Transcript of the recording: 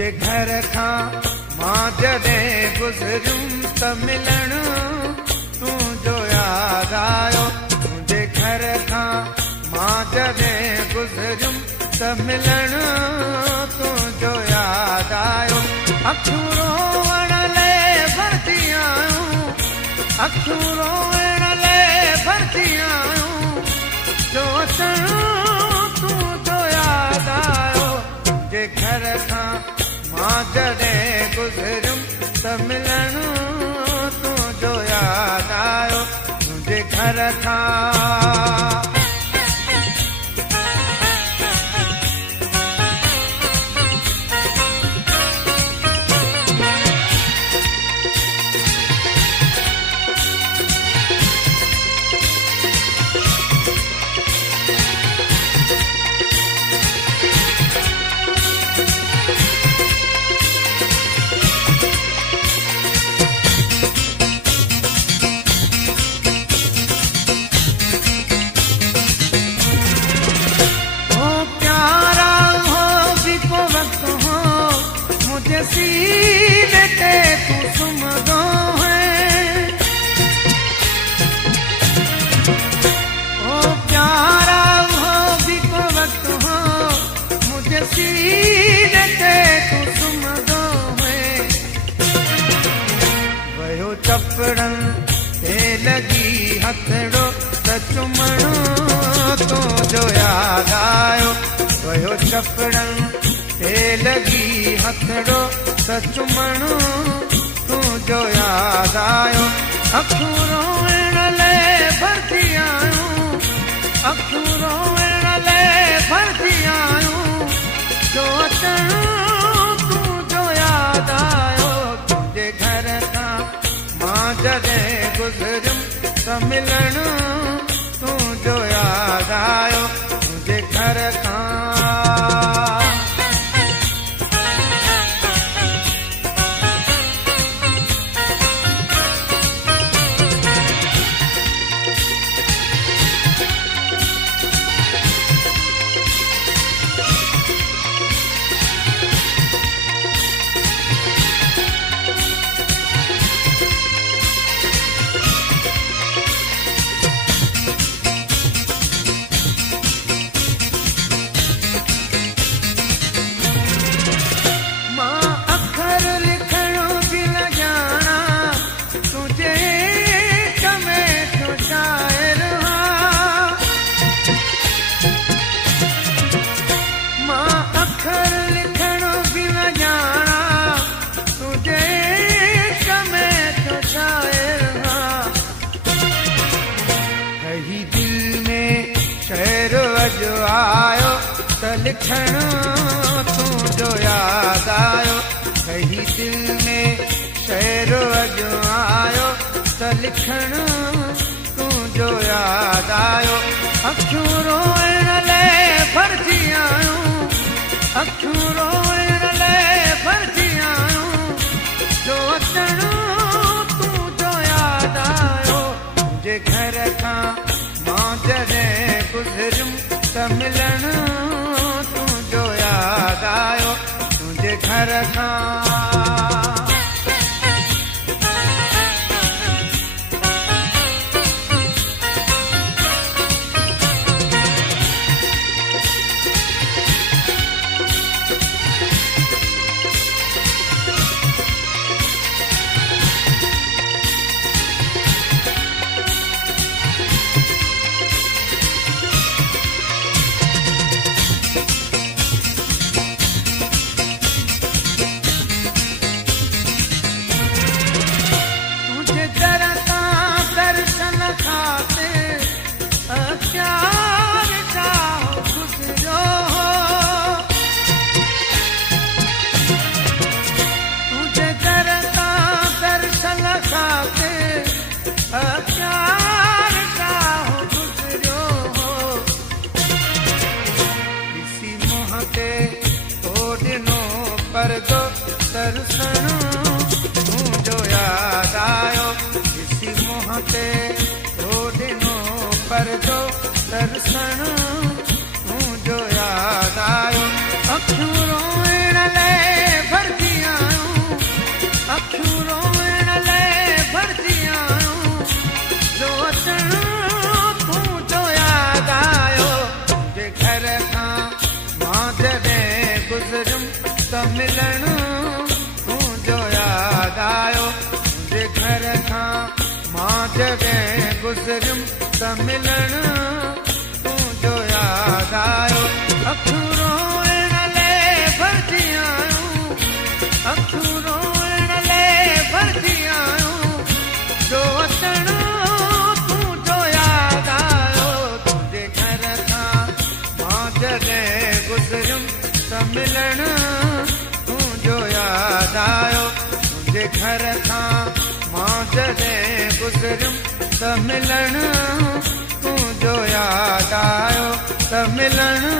तुंहिंजे घर खां मां जॾहिं गुज़रियुम त मिलण तुंहिंजो यादि आयो। तुंहिंजे घर खां मां जॾहिं गुज़रियुम त मिलण तुंहिंजो यादि आयो। अखियूं रोवण लाइ भरती आयूं, अखियूं रोवण लाइ भरती आयूं, जो अचण तुंहिंजो यादि आयो। तुंहिंजे घर खां मां जॾहिं गुज़रियुम त मिलण तुंहिंजो यादि आयो। तुंहिंजे घर खां सीने ते तू सुमदो है, ओ प्यारा हो भी को वक्त हो, मुझे सीने ते तू सुमदो है। वयो चपड़न ते लगी हथड़ो त चुमणो तो जो याद आयो। वयो चपड़न ते लगी हथड़ो त चुमणो तुंहिंजो यादि आयो। अखियूं रोइण लाइ भरती आयूं, अखियूं रोइण लाइ भरती आयूं, जो अचण तुंहिंजो यादि आयो। तुंहिंजे घर खां मां जॾहिं गुज़रियुम त मिलण तुंहिंजो यादि आयो। तुंहिंजे घर खां जो आयो त लिखण तुंहिंजो यादि आयो। कहीं दिल में शहर जो आयो त लिखण तुंहिंजो यादि आयो। अखियूं रोइण लाइ भरती आयूं, अखियूं रोइण लाइ भरती आयूं, जो अचण तुंहिंजो यादि आयो। तुंहिंजे घर खां मां जॾहिं गुज़रियुम त मिलण तुंहिंजो यादि आयो। तुंहिंजे घर खां पर दो दर्शन तुंहिंजो यादि आयो। किसी मुंह ते ओॾिनो पर दो दर्शन तुंहिंजो यादि आयो। अखियूं रोइण लाइ घर खां मां जॾहिं गुज़रियुमि त मिलणु तुंहिंजो यादि आयो। मुंहिंजे घर खां मां जॾहिं गुज़रियुमि त मिलणु तुंहिंजो यादि आयो। अखियूं रोइण लाइ भरिजी आयूं, अखियूं रोइण लाइ भरिजी आयूं, जो अचणु तुंहिंजो यादि आयो। तुंहिंजे घर खां मां जॾहिं गुज़रियुमि त मिलणु तुंहिंजो यादि आयो। मुंहिंजे घर खां मां जॾहिं गुज़रियुमि त मिलणु तुंहिंजो यादि आयो, त मिलणु